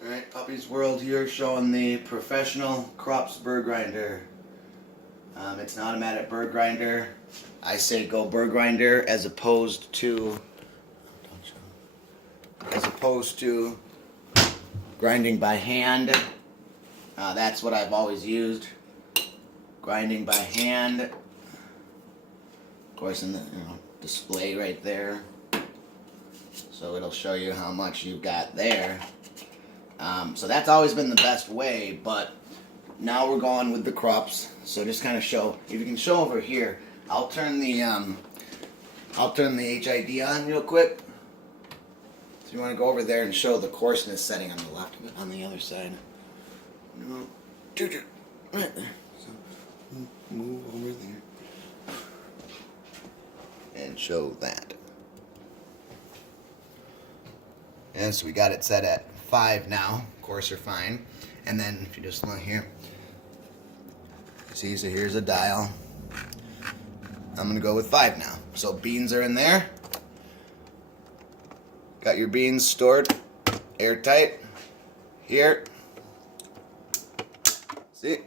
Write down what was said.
Alright, Puppy's World here, showing the professional Krups burr grinder. It's an automatic burr grinder. I say go burr grinder as opposed to grinding by hand. That's what I've always used. Grinding by hand. Of course, in the display right there. So it'll show you how much you've got there. So that's always been the best way, but now we're going with the Krups. So just kind of show, if you can show over here, I'll turn the HID on real quick. So you want to go over there and show the coarseness setting on the left, on the other side. No, right there. So move over there and show that. And so we got it set at 5 now, coarse or fine. And then if you just look here, see, so here's a dial. I'm gonna go with 5 now. So beans are in there. Got your beans stored airtight here. See?